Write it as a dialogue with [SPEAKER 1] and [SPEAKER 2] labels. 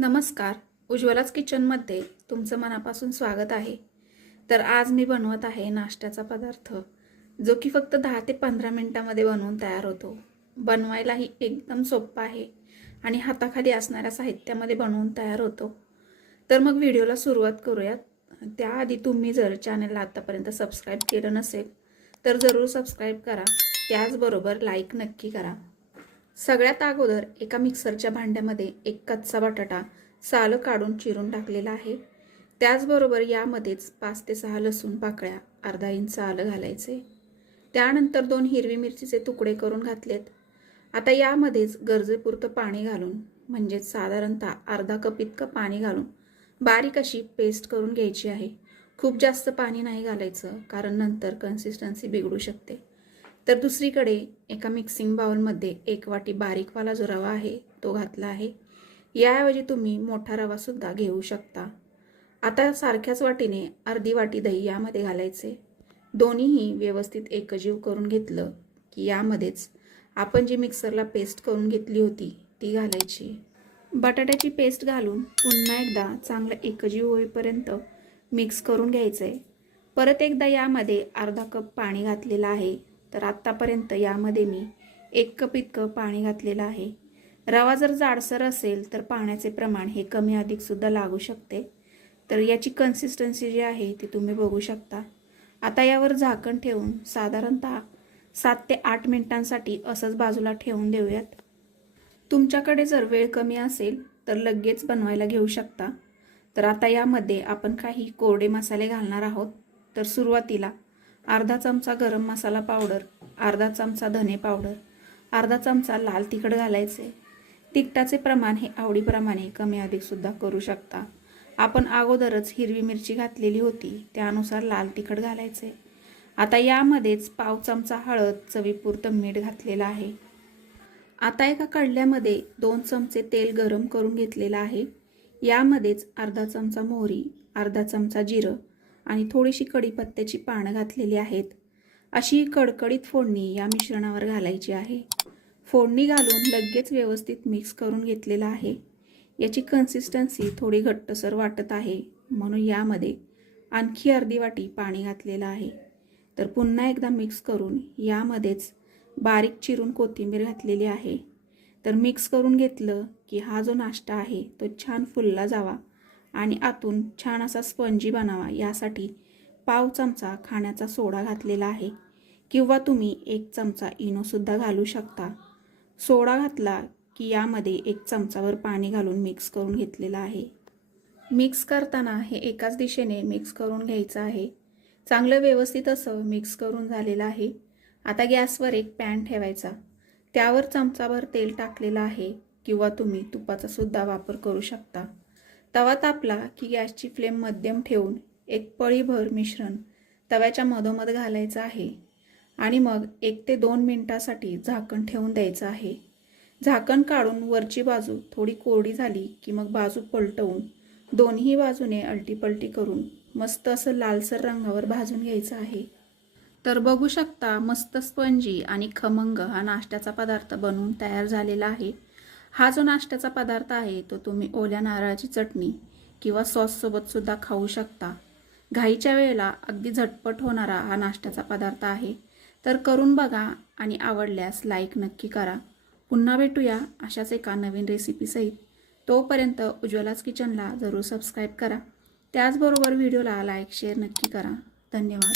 [SPEAKER 1] नमस्कार. उज्ज्वलाच किचनमध्ये तुमचं मनापासून स्वागत आहे. तर आज मी बनवत आहे नाश्त्याचा पदार्थ जो की फक्त दहा ते पंधरा मिनटामध्ये बनवून तयार होतो. बनवायलाही एकदम सोप्पा आहे आणि हाताखाली असणाऱ्या साहित्यामध्ये बनवून तयार होतो. तर मग व्हिडिओला सुरुवात करूयात. त्याआधी तुम्ही जर चॅनलला आत्तापर्यंत सबस्क्राईब केलं नसेल तर जरूर सबस्क्राईब करा. त्याचबरोबर लाईक नक्की करा. सगळ्यात अगोदर एका मिक्सरच्या भांड्यामध्ये एक कच्चा बटाटा सालं काढून चिरून टाकलेला आहे. त्याचबरोबर यामध्येच पाच ते सहा लसूण पाकळ्या अर्धा इंच आलं घालायचे. त्यानंतर दोन हिरवी मिरचीचे तुकडे करून घातलेत. आता यामध्येच गरजेपुरतं पाणी घालून म्हणजेच साधारणतः अर्धा कप इतकं पाणी घालून बारीक अशी पेस्ट करून घ्यायची आहे. खूप जास्त पाणी नाही घालायचं कारण नंतर कन्सिस्टन्सी बिघडू शकते. तर दुसरीकडे एका मिक्सिंग बाउलमध्ये एक वाटी बारीकवाला जो रवा आहे तो घातला आहे. याऐवजी तुम्ही मोठा रवासुद्धा घेऊ शकता. आता सारख्याच वाटीने अर्धी वाटी दही यामध्ये घालायचे. दोन्हीही व्यवस्थित एकजीव करून घेतलं की यामध्येच आपण जी मिक्सरला पेस्ट करून घेतली होती ती घालायची. बटाट्याची पेस्ट घालून पुन्हा एकदा चांगलं एकजीव होईपर्यंत मिक्स करून घ्यायचं आहे परत एकदा यामध्ये अर्धा कप पाणी घातलेलं आहे. तर आत्तापर्यंत यामध्ये मी एक कप इतकं पाणी घातलेलं आहे. रवा जर जाडसर असेल तर पाण्याचे प्रमाण हे कमी अधिकसुद्धा लागू शकते. तर याची कन्सिस्टन्सी जी आहे ती तुम्ही बघू शकता. आता यावर झाकण ठेवून साधारणतः सात ते आठ मिनिटांसाठी असंच बाजूला ठेवून देऊयात. तुमच्याकडे जर वेळ कमी असेल तर लगेच बनवायला घेऊ शकता. तर आता यामध्ये आपण काही कोरडे मसाले घालणार आहोत. तर सुरुवातीला अर्धा चमचा गरम मसाला पावडर अर्धा चमचा धने पावडर अर्धा चमचा लाल तिखट घालायचे. तिखटाचे प्रमाण हे आवडीप्रमाणे कमी अधिकसुद्धा करू शकता. आपण अगोदरच हिरवी मिरची घातलेली होती त्यानुसार लाल तिखट घालायचे. आता यामध्येच पाव चमचा हळद चवीपुरतं मीठ घातलेलं आहे. आता एका कडल्यामध्ये दोन चमचे तेल गरम करून घेतलेलं आहे. यामध्येच अर्धा चमचा मोहरी अर्धा चमचा जिरं आणि थोडीशी कढीपत्त्याची पानं घातलेली आहेत. अशी कडकडीत फोडणी या मिश्रणावर घालायची आहे. फोडणी घालून लगेच व्यवस्थित मिक्स करून घेतलेलं आहे. याची कन्सिस्टन्सी थोडी घट्टसर वाटत आहे. म्हणून यामध्ये आणखी अर्धी वाटी पाणी घातलेलं आहे. तर पुन्हा एकदा मिक्स करून यामध्येच बारीक चिरून कोथिंबीर घातलेली आहे. तर मिक्स करून घेतलं की हा जो नाश्ता आहे तो छान फुलला जावा. आणि आतून छान असा स्पंजी बनावा. यासाठी पाव चमचा खाण्याचा सोडा घातलेला आहे. किंवा तुम्ही एक चमचा इनोसुद्धा घालू शकता. सोडा घातला की यामध्ये एक चमचावर पाणी घालून मिक्स करून घेतलेलं आहे. मिक्स करताना हे एकाच दिशेने मिक्स करून घ्यायचं आहे. चांगलं व्यवस्थित असं मिक्स करून झालेलं आहे. आता गॅसवर एक पॅन ठेवायचा. त्यावर चमचाभर तेल टाकलेलं आहे. किंवा तुम्ही तुपाचा सुद्धा वापर करू शकता. तवा तापला की गॅसची फ्लेम मध्यम ठेवून एक पळीभर मिश्रण तव्याच्या मधोमध घालायचं आहे. आणि मग एक ते दोन मिनटासाठी झाकण ठेवून द्यायचं आहे. झाकण काढून वरची बाजू थोडी कोरडी झाली की मग बाजू पलटवून दोन्ही बाजूने अलटीपलटी करून मस्त असं लालसर रंगावर भाजून घ्यायचं आहे. तर बघू शकता मस्त स्पंजी आणि खमंग हा नाश्त्याचा पदार्थ बनवून तयार झालेला आहे. हा जो नाश्त्याचा पदार्थ आहे तो तुम्ही ओल्या नारळाची चटणी किंवा सॉससोबतसुद्धा खाऊ शकता. घाईच्या वेळेला अगदी झटपट होणारा हा नाश्त्याचा पदार्थ आहे. तर करून बघा आणि आवडल्यास लाईक नक्की करा. पुन्हा भेटूया अशाच एका नवीन रेसिपीसहित तोपर्यंत उज्ज्वलाच किचनला जरूर सबस्क्राईब करा. त्याचबरोबर व्हिडिओला लाईक शेअर नक्की करा. धन्यवाद.